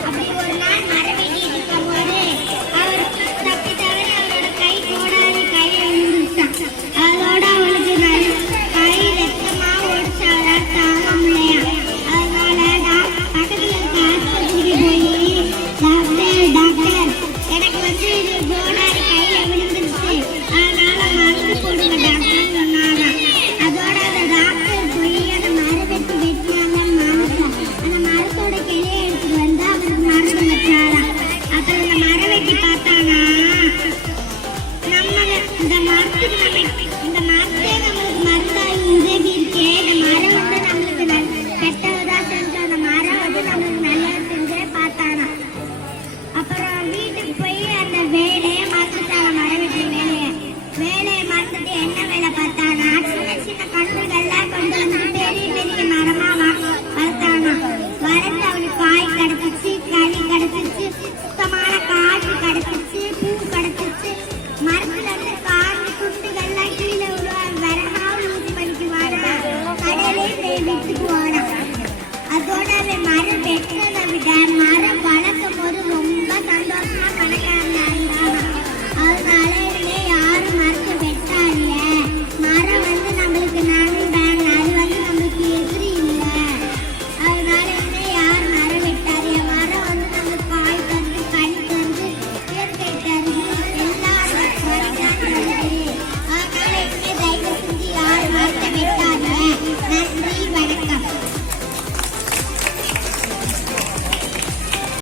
அப்படி ஒரு நாள் மரம் இந்த நாட்டின் அமைப்பு